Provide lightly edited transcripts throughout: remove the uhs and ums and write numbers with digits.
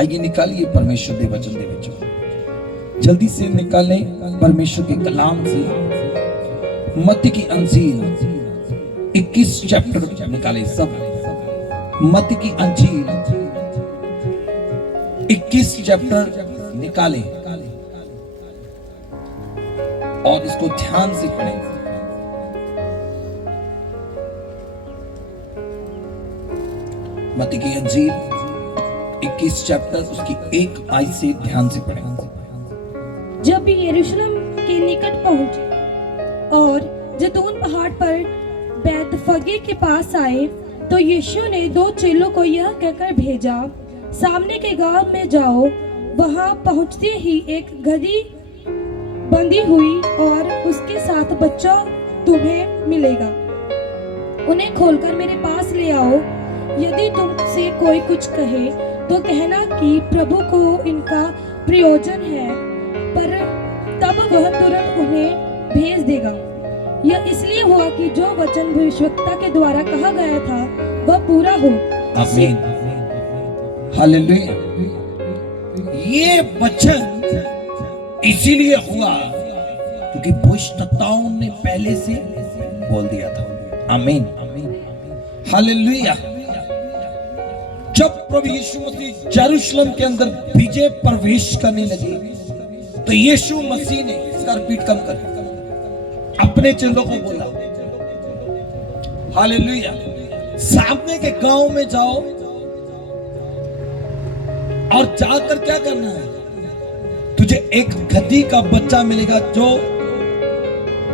आइए निकालिए परमेश्वर के वचन दे विचों, जल्दी से निकालें परमेश्वर के कलाम से। मत्ती की अंजील 21 चैप्टर निकाले सब। मत्ती की अंजील 21 चैप्टर निकाले और इसको ध्यान से पढ़ें। मत्ती की अंजील 21 चैप्टर उसकी 1 आयत से ध्यान से पढ़ें। जब भी यरूशलेम के निकट पहुंचे और जैतून पहाड़ पर बैतफगे के पास आए, तो यीशु ने 2 चेलों को यह कहकर भेजा, सामने के गांव में जाओ। वहां पहुंचते ही एक गधी बंधी हुई और उसके साथ बच्चा तुम्हें मिलेगा। उन्हें खोलकर मेरे पास ले आओ। यदि तुमसे कोई कुछ कहे तो कहना कि प्रभु को इनका प्रयोजन है, पर तब वह तुरंत उन्हें भेज देगा। यह इसलिए हुआ कि जो वचन भविष्यवक्ता के द्वारा कहा गया था वह पूरा हो। आमीन, हालेलुया। ये वचन इसीलिए हुआ क्योंकि भविष्यवक्ताओं ने पहले से बोल दिया था। आमीन, हालेलुया। जब प्रभु यीशु मसीह यरूशलेम के अंदर विजय प्रवेश करने लगे, तो यीशु मसीह ने, इसका रिपीट कम कर, अपने चेलों को बोला, हालेलुया, सामने के गांव में जाओ और जाकर क्या करना है, तुझे एक गधी का बच्चा मिलेगा, जो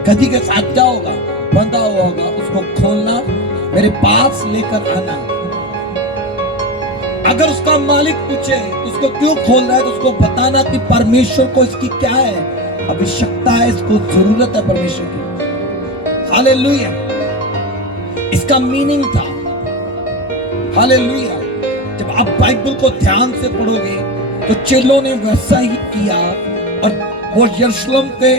गधी के साथ क्या होगा, बंधा हुआ होगा। उसको खोलना, मेरे पास लेकर आना। अगर उसका मालिक पूछे उसको क्यों खोल रहा है, तो उसको बताना कि परमेश्वर को इसकी क्या है आवश्यकता है, इसको जरूरत है परमेश्वर की। हालेलुया, इसका मीनिंग था। हालेलुया। जब आप बाइबल को ध्यान से पढ़ोगे तो चेलों ने वैसा ही किया और वो यरूशलेम के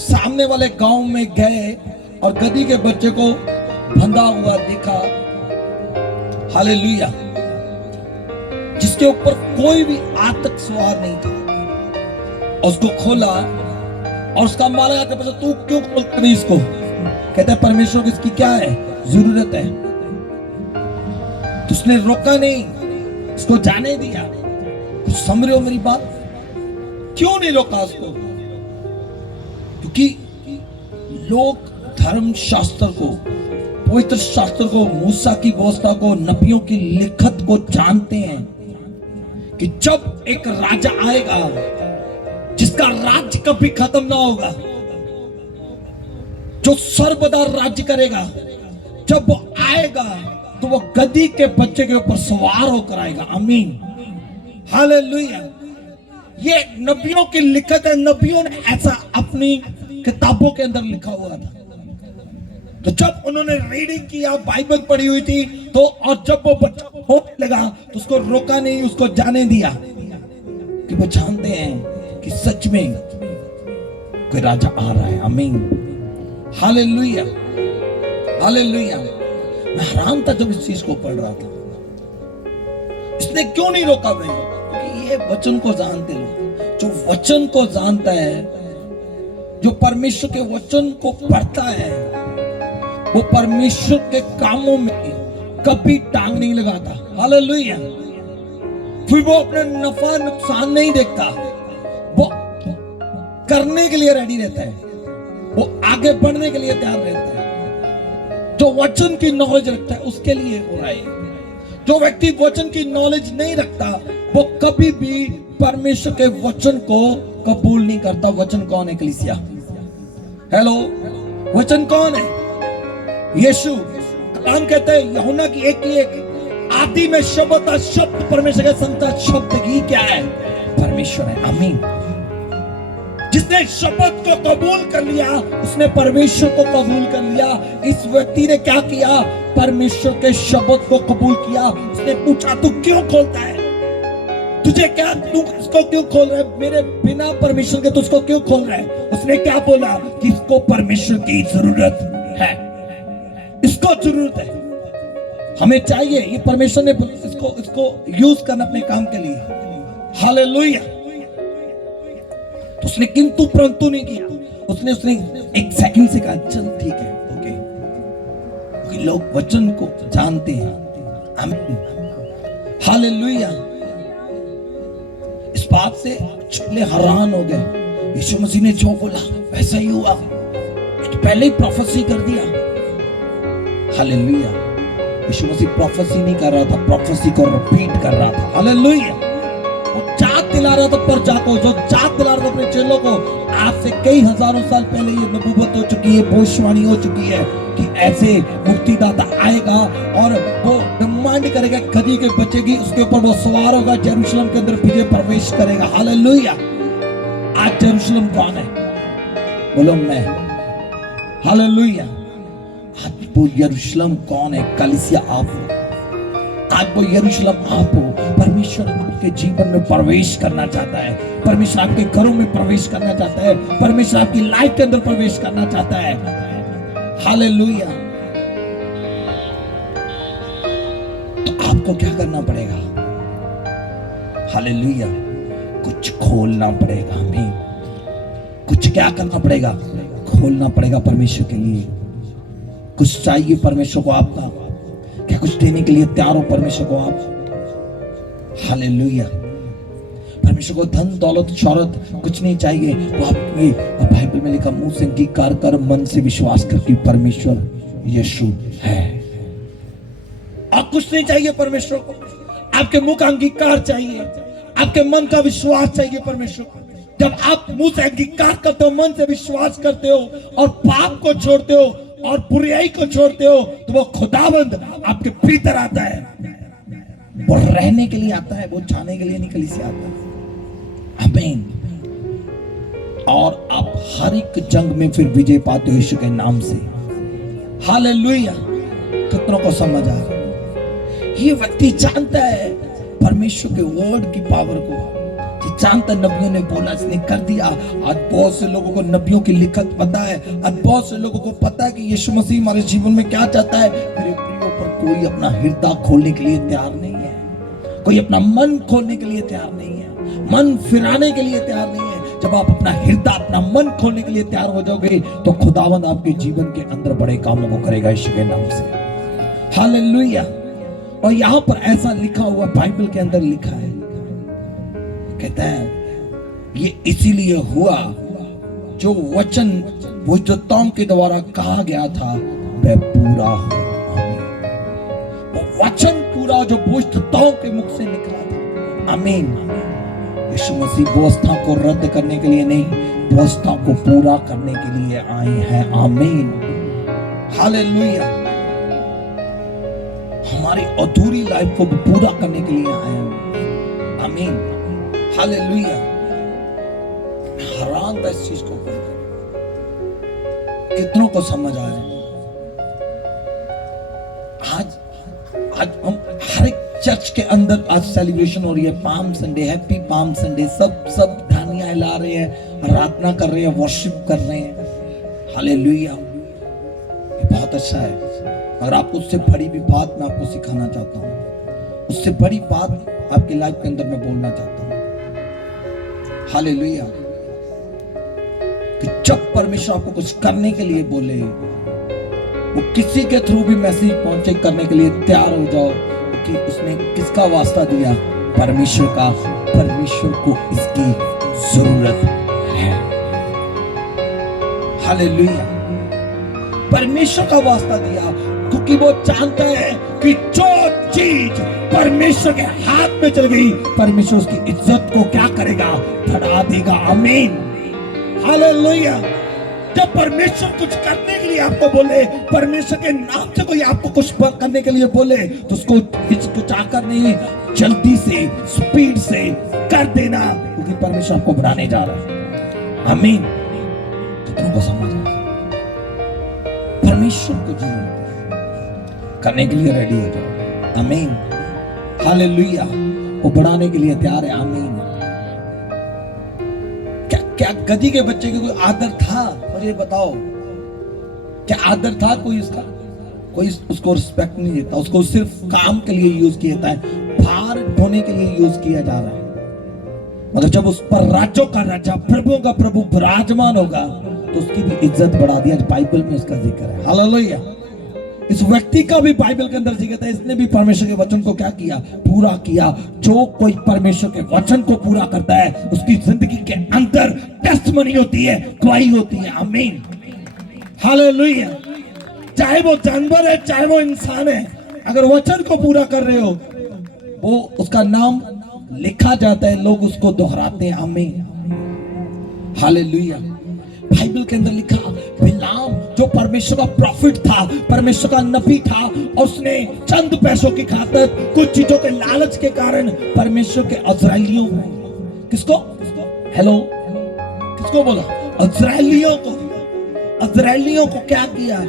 सामने वाले गांव में गए और गधी के बच्चे को बंधा हुआ देखा। हालेलुया, जिसके ऊपर कोई भी आतंक सवार नहीं था। उसको खोला और उसका मालिक आके पूछा, तू क्यों खोलता नहीं इसको? कहता है परमेश्वर को इसकी क्या है, जरूरत है। तो उसने रोका नहीं, उसको जाने दिया। कुछ समझ रहे हो मेरी बात? क्यों नहीं रोका उसको? क्योंकि लोग धर्म शास्त्र को, पवित्र शास्त्र को, मूसा की व्यवस्था को, नबियों की लिखत को जानते हैं कि जब एक राजा आएगा जिसका राज्य कभी खत्म ना होगा, जो सर्वदा राज्य करेगा, जब वो आएगा तो वो गधी के बच्चे के ऊपर सवार होकर आएगा। आमीन, हालेलुया। ये नबियों की लिखत है, नबियों ने ऐसा अपनी किताबों के अंदर लिखा हुआ था। तो जब उन्होंने रीडिंग किया, बाइबल पढ़ी हुई थी, तो और जब वो बच्चा होने लगा तो उसको रोका नहीं, उसको जाने दिया कि वो जानते हैं कि सच में कोई राजा आ रहा है। आमीन, हालेलुया, हालेलुया। मैं हैरान था जब इस चीज को पढ़ रहा था। इसने क्यों नहीं रोका भाई? क्योंकि ये वचन को जानते लोग, जो वचन को जानता है, जो परमेश्वर के वचन को पढ़ता है, वो परमेश्वर के कामों में कभी टांग नहीं लगाता। हालेलुया। फिर वो अपने नफा नुकसान नहीं देखता, वो करने के लिए रेडी रहता है, वो आगे बढ़ने के लिए तैयार रहता है। जो वचन की नॉलेज रखता है उसके लिए हो रहा है। जो व्यक्ति वचन की नॉलेज नहीं रखता वो कभी भी परमेश्वर के वचन को कबूल नहीं करता। वचन कौन है कलीसिया? हेलो, वचन कौन है? यीशु। कलाम कहते हैं यूहन्ना की 1:1, आदि में शब्द था, शब्द परमेश्वर के संग था, शब्द ही क्या है? परमेश्वर है। आमीन। जिसने शब्द को कबूल कर लिया उसने परमेश्वर को कबूल कर लिया। इस व्यक्ति ने क्या किया? परमेश्वर के शब्द को कबूल किया। उसने पूछा, तू क्यों खोलता है? तुझे क्या, तू इसको क्यों खोल रहा है? मेरे बिना परमेश्वर के तू उसको क्यों खोल रहा है? उसने क्या बोला कि इसको परमेश्वर की जरूरत है, इसको जरूरत है, हमें चाहिए। ये परमेश्वर ने इसको यूज करना अपने काम के लिए। हालेलुया। तो उसने किंतु परंतु नहीं किया, उसने एक सेकंड से कहा चल ठीक है, ओके। क्योंकि लोग वचन को जानते हैं। आमीन, हालेलुया। इस बात से चेले हैरान हो गए, यीशु मसीह ने जो बोला वैसा ही हुआ, तो पहले ही प्रोफेसी कर दिया। हालेलुया। यीशु मसीह प्रोफेसी नहीं कर रहा था, प्रोफेसी को रिपीट कर रहा था। हालेलुया। वो चाक दिला रहा था प्रजा को, जो चाक दिला रहा था अपने चेलों को। आज से कई हजारों साल पहले ये नबूवत हो चुकी है, भविष्यवाणी हो चुकी है कि ऐसे मुक्तिदाता आएगा और वो डिमांड करेगा गधी के बच्चे की, उसके ऊपर वो सवार होगा, यरूशलेम के अंदर विजय प्रवेश करेगा। हालेलुया। आज यरूशलेम कौन है? बोलो मैं। हालेलुया। आज वो यरूशलेम कौन है? कलीसिया आप हो। आज वो यरूशलेम आप हो। परमेश्वर आपके जीवन में प्रवेश करना चाहता है, परमेश्वर आपके घरों में प्रवेश करना चाहता है, परमेश्वर आपकी लाइफ के अंदर प्रवेश करना चाहता है। हालेलुया। तो आपको क्या करना पड़ेगा? हालेलुया। कुछ खोलना पड़ेगा। आमीन। कुछ क्या करना पड़ेगा? खोलना पड़ेगा परमेश्वर के लिए। कुछ चाहिए परमेश्वर को आपका? क्या कुछ देने के लिए तैयार हो परमेश्वर को आप? हालेलुया। परमेश्वर को धन दौलत शौहरत कुछ नहीं चाहिए। वो आपके बाइबल में लिखा, मुंह से अंगीकार कर, मन से विश्वास कर कि परमेश्वर यीशु है। और कुछ नहीं चाहिए परमेश्वर को। आपके मुंह का अंगीकार चाहिए, आपके मन का विश्वास चाहिए परमेश्वर को। जब आप मुंह से अंगीकार करते हो, मन से विश्वास करते हो और पाप को छोड़ते हो और बुराई को छोड़ते हो, तो वो खुदावंद आपके भीतर आता है। वो रहने के लिए आता है, वो जाने के लिए नहीं कलीसिया आता है। आमीन। और आप हर एक जंग में फिर विजय पाते हो यीशु के नाम से। हालेलुया। कितनों को समझ आ रहा है? ये व्यक्ति जानता है परमेश्वर के वर्ड की पावर को, जानता, नबियों ने बोला, इसने कर दिया। आज बहुत से लोगों को नबियों की लिखत पता है, आज बहुत से लोगों को पता है कि यीशु मसीह हमारे जीवन में क्या चाहता है। मेरे प्रियो, पर कोई अपना हृदय खोलने के लिए तैयार नहीं है, कोई अपना मन खोलने के लिए तैयार नहीं है, मन फिराने के लिए तैयार नहीं है। जब आप अपना हृदय, अपना मन खोलने के लिए तैयार हो जाओगे, तो खुदावंद आपके जीवन के अंदर बड़े कामों को करेगा यीशु के नाम से। हालेलुया। और यहाँ पर ऐसा लिखा हुआ, बाइबल के अंदर लिखा है, कहता है ये इसीलिए हुआ जो वचन भविष्यवक्ताओं के द्वारा कहा गया था वह पूरा हो। वो वचन पूरा जो भविष्यवक्ताओं के मुख से निकला था। आमीन। यीशु मसीह व्यवस्था को रद्द करने के लिए नहीं, व्यवस्था को पूरा करने के लिए आए हैं। आमीन। हालेलुया। हमारी अधूरी लाइफ को पूरा करने के लिए आए हैं। आमीन। हालेलुया। हैरान था इस चीज को, कितनों को समझ आ रहा है? आज हम हर एक चर्च के अंदर आज सेलिब्रेशन हो रही है, palm Sunday, happy palm Sunday, सब ध्यानियां हिला रहे हैं, आराधना कर रहे हैं, वर्शिप कर रहे हैं। हालेलुया। ये बहुत अच्छा है। और आपको उससे बड़ी भी बात मैं आपको सिखाना चाहता हूँ, उससे बड़ी बात आपकी लाइफ के अंदर मैं बोलना चाहता हूँ। हालेलुया। कि जब परमेश्वर आपको कुछ करने के लिए बोले, वो किसी के थ्रू भी मैसेज पहुंचे करने के लिए तैयार हो जाओ, कि उसने किसका वास्ता दिया? परमेश्वर का। परमेश्वर को इसकी जरूरत है। हालेलुया। परमेश्वर का वास्ता दिया क्योंकि वो जानता है कि जो चीज परमेश्वर के हाथ में चल गई, परमेश्वर उसकी इज्जत को क्या करेगा? बढ़ा देगा। आमीन। हालेलुया। जब परमेश्वर कुछ करने के लिए आपको बोले, परमेश्वर के नाम से कोई आपको कुछ करने के लिए बोले, तो उसको हिचकिचाकर नहीं, जल्दी से, स्पीड से कर देना, क्योंकि परमेश्वर आपको बढ़ाने जा रहा है। आमीन। कितनों को समझ आ? परमेश्वर को जीवन करने के लिए रेडी हो जाओ। आमीन। हालेलुया। वो बढ़ाने के लिए तैयार है। आमीन। क्या गधी के बच्चे का कोई आदर था? मुझे बताओ, क्या आदर था कोई उसका? कोई उसको रिस्पेक्ट नहीं देता, उसको सिर्फ काम के लिए यूज किया जाता है, भार ढोने के लिए यूज किया जा रहा है। मगर जब उस पर राज्यों का राजा, प्रभुओं का प्रभु विराजमान होगा तो उसकी भी इज्जत बढ़ा दी। आज बाइबल में उसका जिक्र है। हालेलुया। इस व्यक्ति का भी बाइबल के अंदर जिक्र है, इसने भी परमेश्वर के वचन को क्या किया? पूरा किया। जो कोई परमेश्वर के वचन को पूरा करता है उसकी जिंदगी के अंदर टेस्टमनी होती है, गवाही होती है। आमीन। हालेलुया। चाहे वो जानवर है, चाहे वो इंसान है, अगर वचन को पूरा कर रहे हो वो उसका नाम लिखा जाता है, लोग उसको दोहराते हैं। आमीन। हालेलुया। बाइबल के अंदर लिखा, बिलाम जो परमेश्वर का प्रॉफिट था, परमेश्वर का नबी था, और उसने चंद पैसों की खातिर, कुछ चीजों के लालच के कारण परमेश्वर के इस्राएलियों किसको हेलो किसको बोला? इस्राएलियों को क्या किया?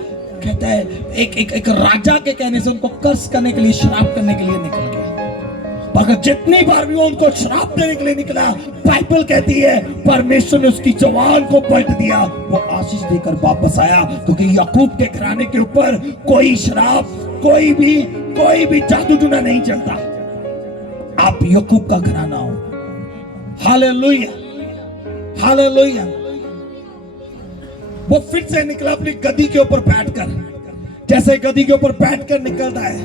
कहता है एक राजा के कहने से उनको कर्ज करने के लिए, श्राप करने के लिए निकल गया। मगर जितनी बार भी वो उनको श्राप देने के लिए निकला, बाइबल कहती है परमेश्वर ने उसकी जवान को पलट दिया, वो आशीष देकर वापस आया। क्योंकि याकूब के घराने के ऊपर कोई श्राप, कोई भी जादू टूना नहीं चलता। आप याकूब का घराना हो। हालेलुया। हालेलुया। वो फिर से निकला अपनी गद्दी के ऊपर बैठकर। जैसे गद्दी के ऊपर बैठकर निकलता है,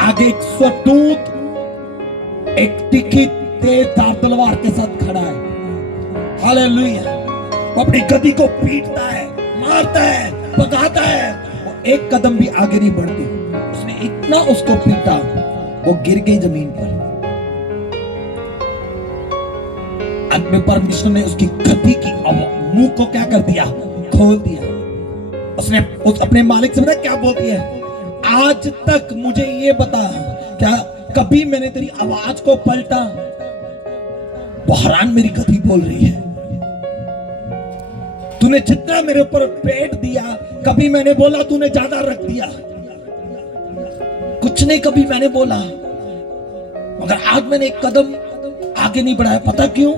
आगे एक स्वदूत एक तीखी तेजधार तलवार के साथ खड़ा है। हालेलुया। वो अपनी गद्दी को पीटता है, मारता है, भगाता है, और एक कदम भी आगे नहीं बढ़ती। उसने इतना उसको पीटा, वो गिर गई जमीन पर। अंत में परमेश्वर ने उसकी गद्दी की मुंह को क्या कर दिया? खोल दिया। उसने अपने मालिक से क्या बोलती है? आज तक मुझे ये बता, क्या कभी मैंने तेरी आवाज को पलटा? बहरान मेरी गद्दी बोल रही है। तूने जितना मेरे ऊपर पेट दिया, कभी मैंने बोला तूने ज्यादा रख दिया? कुछ नहीं कभी मैंने बोला। मगर आज मैंने एक कदम आगे नहीं बढ़ाया। पता क्यों?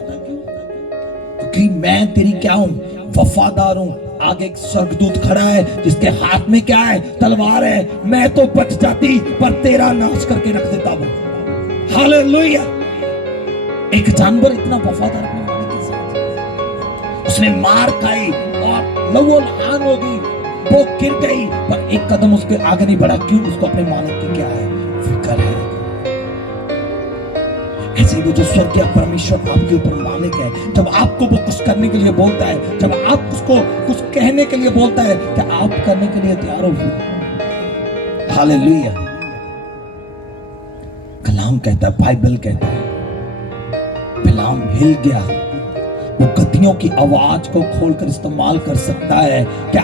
क्योंकि मैं तेरी क्या हूं? वफादार हूं। आगे एक स्वर्गदूत खड़ा है जिसके हाथ में क्या है? तलवार है। मैं तो बच जाती पर तेरा नाश करके रख देता हूं। हालेलुया। एक जानवर इतना वफादार अपने मालिक के साथ, उसने मार खाई और लहू-लहान हो गई, वो गिर गई, पर एक कदम उसके आगे नहीं बढ़ा। क्यों? उसको अपने मालिक की क्या है? फिक्र है। ऐसे वो जो स्वर्गीय परमेश्वर आपके ऊपर मालिक है, जब आपको वो कुछ करने के लिए बोलता है, जब आप उसको कुछ कहने के लिए बोलता है, क्या आप करने के लिए तैयार हो? हालेलुया। कलाम कहता है, बाइबल कहता है, बिलाम हिल गया। वो गद्दियों की आवाज को खोलकर इस्तेमाल कर सकता है। क्या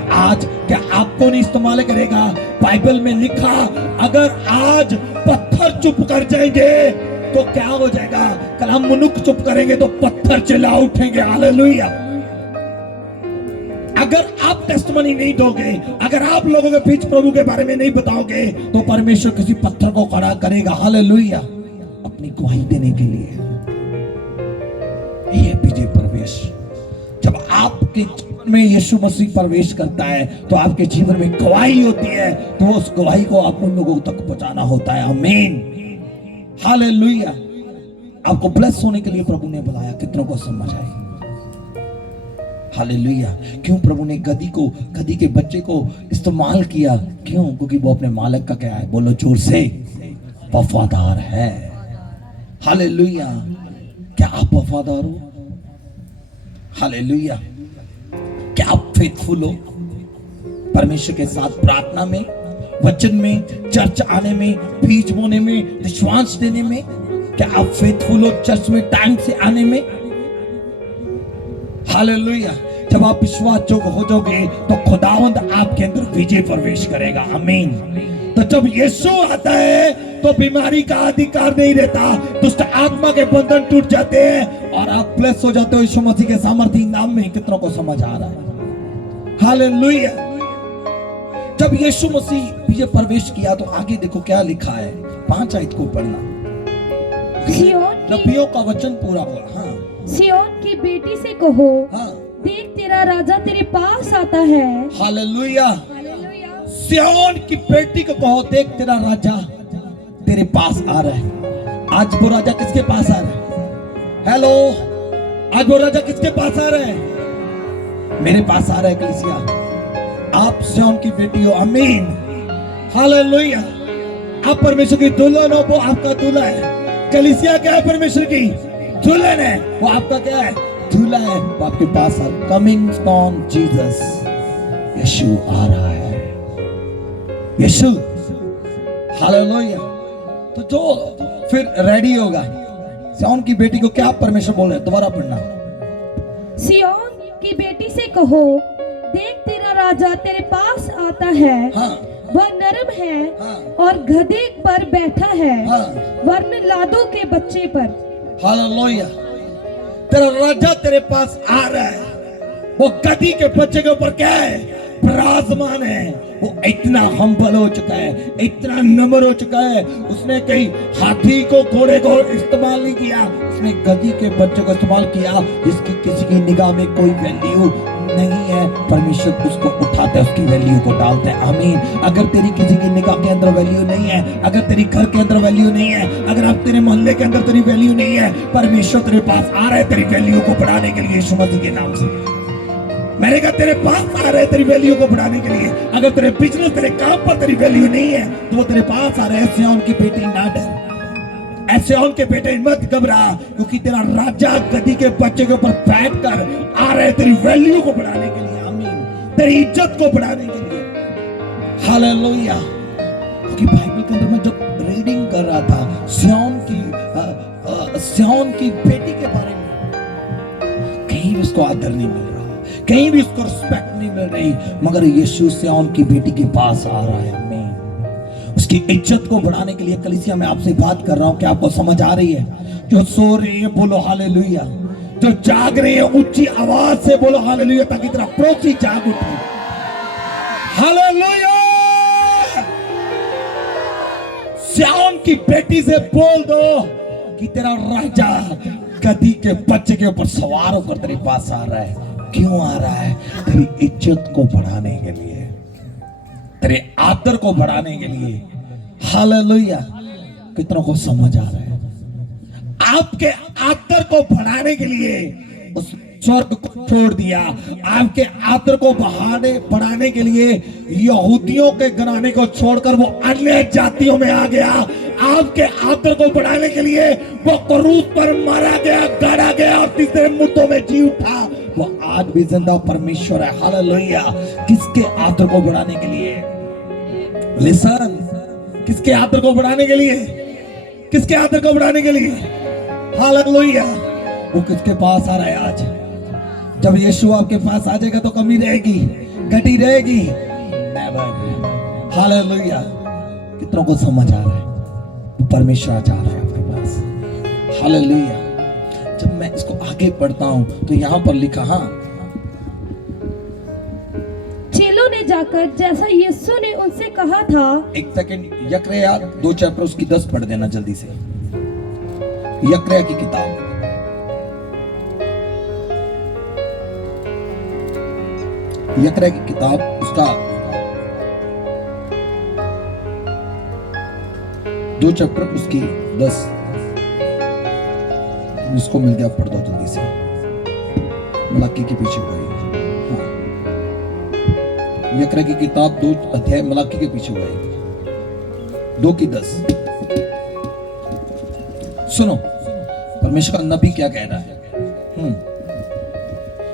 आपको नहीं इस्तेमाल करेगा? बाइबल में लिखा, अगर आज पत्थर चुप कर जाएंगे तो क्या हो जाएगा? कल हम मनुष्य चुप करेंगे तो पत्थर चिल्ला उठेंगे। हालेलुया। अगर आप टेस्टमनी नहीं दोगे, अगर आप लोगों के बीच प्रभु के बारे में नहीं बताओगे, तो परमेश्वर किसी पत्थर को खड़ा करेगा। हालेलुया। अपनी गवाही देने के लिए। ये विजय प्रवेश, जब आपके जीवन में यीशु मसीह प्रवेश करता है तो आपके जीवन में गवाही होती है, तो उस गवाही को आप उन लोगों तक पहुंचाना होता है। आमीन। हालेलुया। आपको ब्लेस होने के लिए प्रभु ने बुलाया। कितनों को समझ आई? हालेलुया। क्यों प्रभु ने गद्दी के बच्चे को इस्तेमाल किया? क्यों? क्योंकि वो अपने मालिक का क्या है? बोलो जोर से, वफादार है। हालेलुया। क्या आप वफादार हो? हालेलुया। क्या आप फेथफुल हो परमेश्वर के साथ? प्रार्थना में, वचन में, चर्च आने में, बीज बोने में, विश्वास देने में। क्या आप फेथफुल हो चर्च में टाइम से आने में? हालेलुया। जब आप विश्वास योग्य हो जाओगे तो खुदावंद आपके अंदर विजय प्रवेश करेगा। आमीन। तो जब यीशु आता है तो बीमारी का अधिकार नहीं रहता, दुष्ट आत्मा के बंधन टूट जाते हैं और आप ब्लेस हो जाते हो यीशु मसीह के सामर्थी नाम में। कितनों को समझ आ रहा है? हालेलुया। जब यीशु मसीह विजय प्रवेश किया तो आगे देखो क्या लिखा है। 5 आयत को पढ़ना। नबियों का वचन पूरा हुआ। हाँ। सिय्योन की बेटी से कहो, हाँ, देख तेरा राजा तेरे पास आता है। हालेलुया। सिय्योन की बेटी को कहो, देख तेरा राजा तेरे पास आ रहा है। आज वो राजा किसके पास आ रहा है? हेलो, आज वो राजा किसके पास आ रहा है? मेरे पास आ रहा है कलीसिया। आप सिय्योन की बेटी हो, आमीन, हालेलुया। आप परमेश्वर की दुल्हन हो, वो आपका दूल्हा है। कलीसिया क्या है? परमेश्वर की दुल्हन है, वो आपका क्या है? दूल्हा है। वो आपके पास आ, कमिंग ऑन जीसस, यीशु आ रहा है, यीशु, हालेलुया। तो जो फिर रेडी होगा, सिय्योन की बेटी को क्या परमेश्वर बोल रहे हैं? दोबारा पढ़ना। सिय्योन की बेटी से कहो, देख तेरा राजा तेरे पास आता है। हाँ, वह नरम है हाँ, और गधे पर बैठा है, हाँ, वर्ण लादों के बच्चे पर। हालेलुया। तेरा राजा तेरे पास आ रहा है, वो गधी के बच्चे के ऊपर क्या है? विराजमान है। वो इतना हम्बल हो चुका है, इतना नम्र हो चुका है, उसने कहीं हाथी को, घोड़े को इस्तेमाल नहीं किया, उसने गधी के बच्चे को इस्तेमाल किया, जिसकी किसी की निगाह में कोई वैल्यू नहीं है। परमेश्वर उसको उठाते हैं, उसकी वैल्यू को डालते हैं, आमीन। अगर तेरी किसी की निगाह के अंदर वैल्यू नहीं है, अगर तेरी घर के अंदर वैल्यू नहीं है, अगर आप तेरे मोहल्ले के अंदर तेरी वैल्यू नहीं है, परमेश्वर तेरे पास आ रहा है तेरी वैल्यू को बढ़ाने के लिए, यीशु मसीह के नाम से। मैंने कहा तेरे पास आ रहे हैं तेरी वैल्यू को बढ़ाने के लिए। अगर तेरे बिजनेस, तेरे काम पर तेरी वैल्यू नहीं है, तो वो तेरे पास आ रहे हैं। सिय्योन की बेटी ना डर, ऐसे उनके बेटे मत घबरा, क्योंकि तेरा राजा गधी के बच्चे के ऊपर बैठ कर आ रहे तेरी वैल्यू को बढ़ाने के लिए, आमीन, तेरी इज्जत को बढ़ाने के लिए, हालेलुया। क्योंकि बाइबल के अंदर मैं जब रीडिंग कर रहा था सिय्योन की बेटी के बारे में, कहीं भी उसको आदर नहीं मिल रहा, कहीं भी उसको रिस्पेक्ट नहीं मिल रही, मगर यीशु सिय्योन की बेटी के पास आ रहा है, आमीन। उसकी इज्जत को बढ़ाने के लिए कलीसिया में आपसे बात कर रहा हूं, क्या आपको समझ आ रही है? जो सो रहे हैं बोलो हालेलुया, जो जाग रहे हैं ऊंची आवाज से बोलो हालेलुया, ताकि तेरा पड़ोसी जाग उठे, हालेलुया। सिय्योन की बेटी से बोल दो कि तेरा राजा गधी के बच्चे के ऊपर सवार होकर तेरे पास आ रहा है। क्यों आ रहा है? तेरी इज्जत को बढ़ाने के लिए, तेरे आदर को बढ़ाने के लिए, हालेलुया। कितनों को समझ आ रहा है? आपके आदर को बढ़ाने के लिए उस स्वर्ग को छोड़ दिया, आपके आदर को बढ़ाने के लिए यहूदियों के घराने को छोड़कर वो अन्य जातियों में आ गया। आपके आदर को बढ़ाने के लिए वो क्रूस पर मारा गया, गाड़ा गया और तीसरे मुर्दों में जी उठा। वो आज भी जिंदा परमेश्वर है, हालेलुया। किसके आदर को बढ़ाने के लिए? लिसन, किसके आदर को बढ़ाने के लिए? किसके आदर को बढ़ाने के लिए? हालेलुया। वो किसके पास आ रहा है आज? जब यीशु आपके पास आ जाएगा तो कमी रहेगी, घटी रहेगी? नेवर। हालेलुया। कितनों को समझ आ रहा है? परमेश्वर आ रहा है आपके पास, हालेलुया। जब मैं इसको आगे पढ़ता हूं तो यहां पर लिखा, हाँ, चेलों ने जाकर जैसा यीशु ने उनसे कहा था। एक सेकंड, यकरया 2 चैप्टर उसकी 10 पढ़ देना जल्दी से। यकरया की किताब, यकरया की किताब उसका 2 चैप्टर उसकी 10, उसको मिल गया, पढ़ दो जल्दी से। मलाकी के पीछे हुआ, हाँ, यकरया की किताब 2 अध्याय मलाकी के पीछे हुआ, 2 की 10। सुनो परमेश्वर का नबी क्या कह रहा है।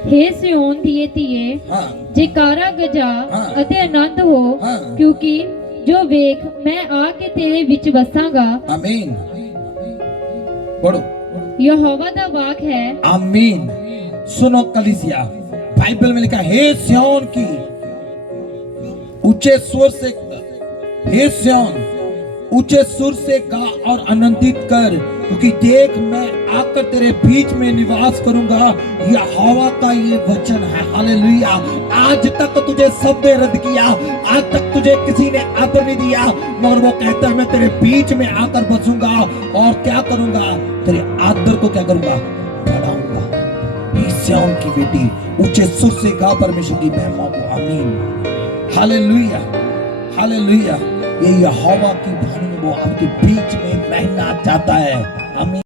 हे सियोन दिए तिए हाँ, जयकारा गजा हाँ, ਅਤੇ ਆਨੰਦ ਹੋ हाँ, ਕਿਉਂਕਿ ਜੋ ਵੇਖ मैं आके तेरे विच वसांगा। आमीन। पढ़ो। यहोवा दा वाक है। आमीन। सुनो कलीसिया, बाइबल में लिखा, हे सिय्योन की, ऊंचे स्वर से, हे सिय्योन ऊंचे सुर से गा और आनंदित कर, क्योंकि देख मैं आकर तेरे बीच में निवास करूंगा। यहोवा का ये वचन है, हालेलुया। आज तक तुझे सबने रद्द किया, आज तक तुझे किसी ने आदर नहीं दिया, मगर वो कहता है मैं तेरे बीच में आकर बसूंगा और क्या करूंगा? तेरे आदर को क्या करूंगा? बढ़ाऊंगा। हे सिय्योन की बेटी, ऊंचे सुर से गा परमेश्वर की महिमा को, आमीन, हालेलुया, हालेलुया। ये यहोवा की वाणी, वो आपके बीच में रहना चाहता है, आमीन।